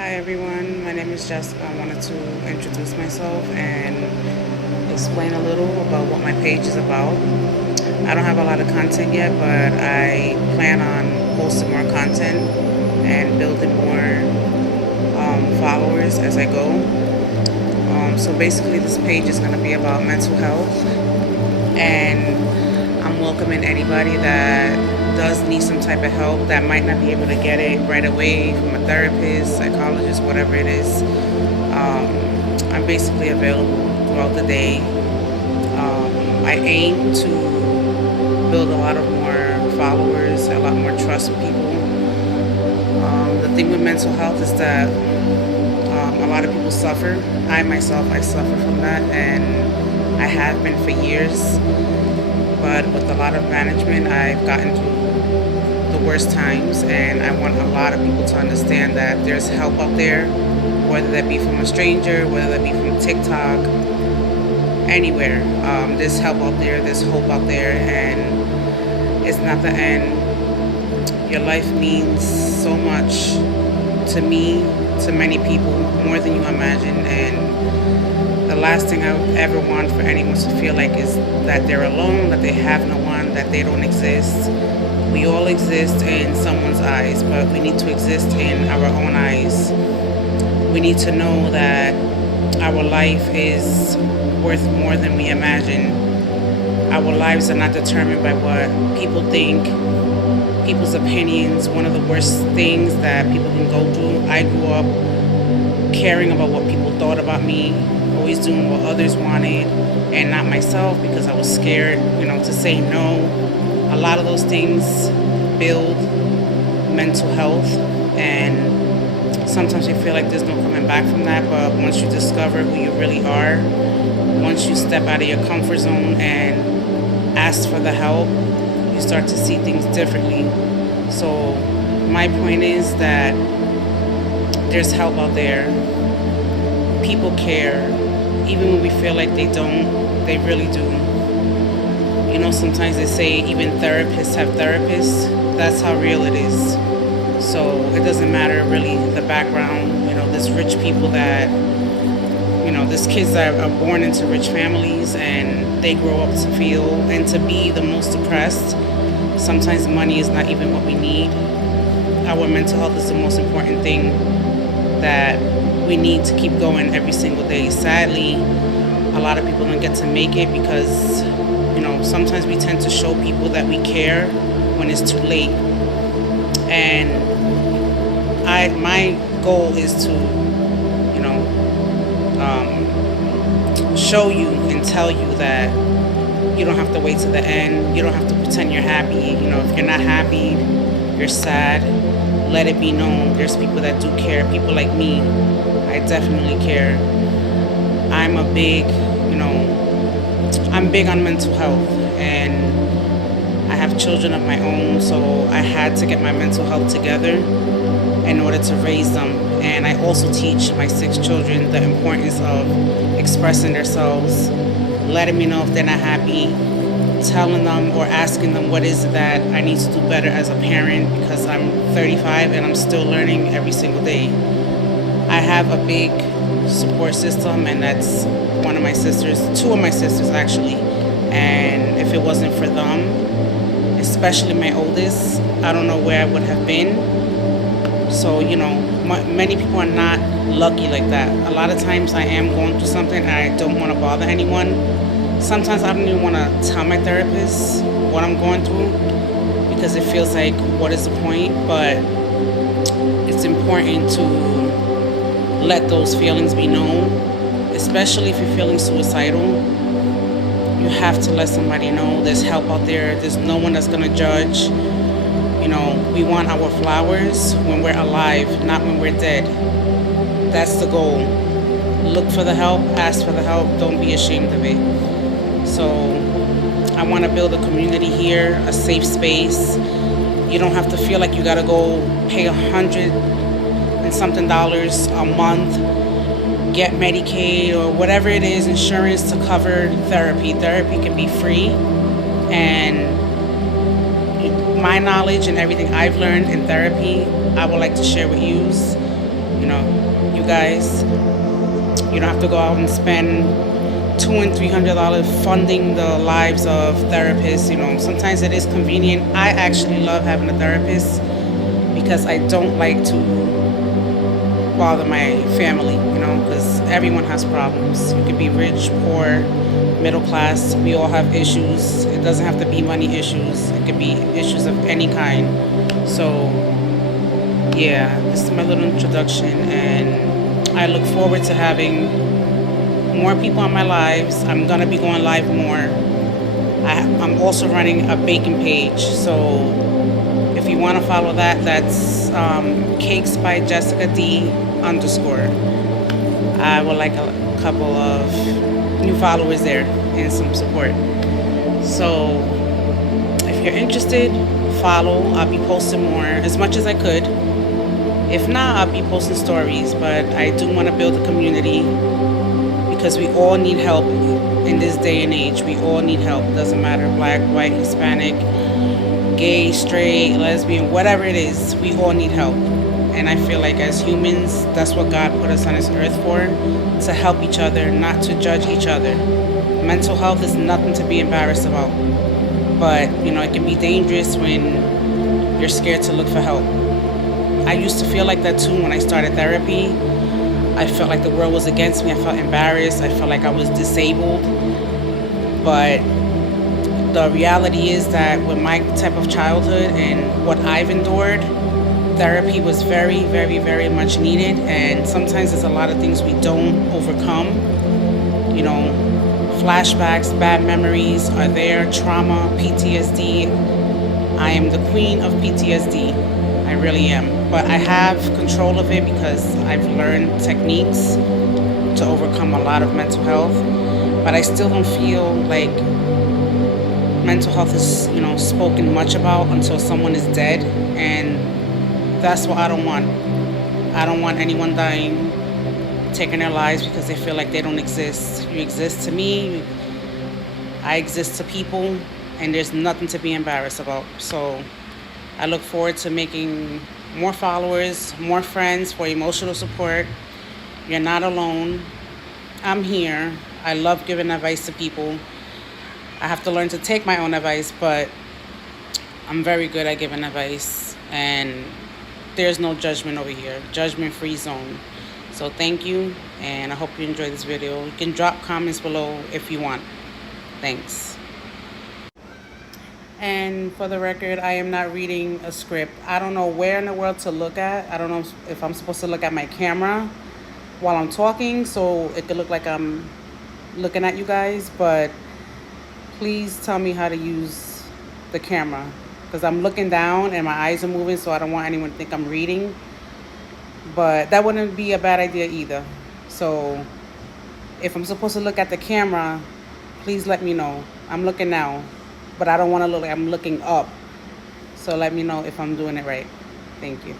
Hi everyone, my name is Jessica. I wanted to introduce myself and explain a little about what my page is about. I don't have a lot of content yet, but I plan on posting more content and building more followers as I go. So basically, this page is going to be about mental health, and I'm welcoming anybody that does need some type of help that might not be able to get it right away from a therapist, psychologist, whatever it is. I'm basically available throughout the day. I aim to build a lot of more followers, a lot more trust with people. The thing with mental health is that a lot of people suffer. I myself, I suffer from that, and I have been for years. But with a lot of management, I've gotten through the worst times, and I want a lot of people to understand that there's help out there, whether that be from a stranger, whether that be from TikTok, anywhere. There's help out there, there's hope out there, and it's not the end. Your life means so much to me, to many people, more than you imagine. And the last thing I would ever want for anyone to feel like is that they're alone, that they have no one, that they don't exist. We all exist in someone's eyes, but we need to exist in our own eyes. We need to know that our life is worth more than we imagine. Our lives are not determined by what people think, people's opinions. One of the worst things that people can go through. I grew up caring about what people thought about me, always doing what others wanted and not myself because I was scared, to say no. A lot of those things build mental health, and sometimes you feel like there's no coming back from that. But once you discover who you really are, once you step out of your comfort zone and ask for the help, you start to see things differently. So my point is that there's help out there. People care. Even when we feel like they don't, they really do. Sometimes they say even therapists have therapists. That's how real it is. So it doesn't matter really the background. There's rich people that, there's kids that are born into rich families and they grow up to feel and to be the most depressed. Sometimes money is not even what we need. Our mental health is the most important thing that we need to keep going every single day. Sadly, a lot of people don't get to make it because, sometimes we tend to show people that we care when it's too late. And my goal is to, show you and tell you that you don't have to wait to the end. You don't have to pretend you're happy. If you're not happy, you're sad, let it be known. There's people that do care. People like me, I definitely care. I'm big on mental health, and I have children of my own, so I had to get my mental health together in order to raise them. And I also teach my 6 children the importance of expressing themselves, letting me know if they're not happy, telling them or asking them what is it that I need to do better as a parent, because I'm 35 and I'm still learning every single day. I have a big support system, and that's one of my sisters, 2 of my sisters actually. And if it wasn't for them, especially my oldest, I don't know where I would have been. So, many people are not lucky like that. A lot of times I am going through something and I don't want to bother anyone. Sometimes I don't even want to tell my therapist what I'm going through because it feels like, what is the point? But it's important to let those feelings be known, especially if you're feeling suicidal. You have to let somebody know there's help out there. There's no one that's going to judge. We want our flowers when we're alive, not when we're dead. That's the goal. Look for the help, ask for the help, don't be ashamed of it. So I want to build a community here, a safe space. You don't have to feel like you got to go pay $100 and something a month, get Medicaid or whatever it is, insurance to cover therapy. Therapy can be free, and my knowledge and everything I've learned in therapy, I would like to share with you. You know, you guys, you don't have to go out and spend $200 and $300 funding the lives of therapists. You know, sometimes it is convenient. I actually love having a therapist because I don't like to bother my family, you know, because everyone has problems. You could be rich, poor, middle class. We all have issues. It doesn't have to be money issues. It could be issues of any kind. So, yeah, this is my little introduction, and I look forward to having more people on my lives. I'm gonna be going live more. I'm also running a baking page, so if you want to follow that, that's Cakes by Jessica D underscore. I would like a couple of new followers there and some support. So if you're interested, follow. I'll be posting more as much as I could. If not, I'll be posting stories, but I do want to build a community because we all need help in this day and age. We all need help. Doesn't matter, black, white, Hispanic, gay, straight, lesbian, whatever it is, we all need help. And I feel like as humans, that's what God put us on this earth for, to help each other, not to judge each other. Mental health is nothing to be embarrassed about. But, you know, it can be dangerous when you're scared to look for help. I used to feel like that too when I started therapy. I felt like the world was against me. I felt embarrassed. I felt like I was disabled. But the reality is that with my type of childhood and what I've endured, therapy was very, very, very much needed. And sometimes there's a lot of things we don't overcome. You know, flashbacks, bad memories are there, trauma, PTSD. I am the queen of PTSD. I really am. But I have control of it because I've learned techniques to overcome a lot of mental health. But I still don't feel like mental health is, you know, spoken much about until someone is dead. And that's what I don't want. I don't want anyone dying, taking their lives because they feel like they don't exist. You exist to me. I exist to people. And there's nothing to be embarrassed about. So I look forward to making more followers, more friends for emotional support. You're not alone. I'm here. I love giving advice to people. I have to learn to take my own advice, but I'm very good at giving advice. And there's no judgment over here. Judgment-free zone. So thank you, and I hope you enjoyed this video. You can drop comments below if you want. Thanks. And for the record, I am not reading a script. I don't know where in the world to look at. I don't know if I'm supposed to look at my camera while I'm talking so it could look like I'm looking at you guys, but please tell me how to use the camera because I'm looking down and my eyes are moving, so I don't want anyone to think I'm reading. But that wouldn't be a bad idea either. So if I'm supposed to look at the camera, please let me know. I'm looking now, but I don't want to look like I'm looking up. So let me know if I'm doing it right. Thank you.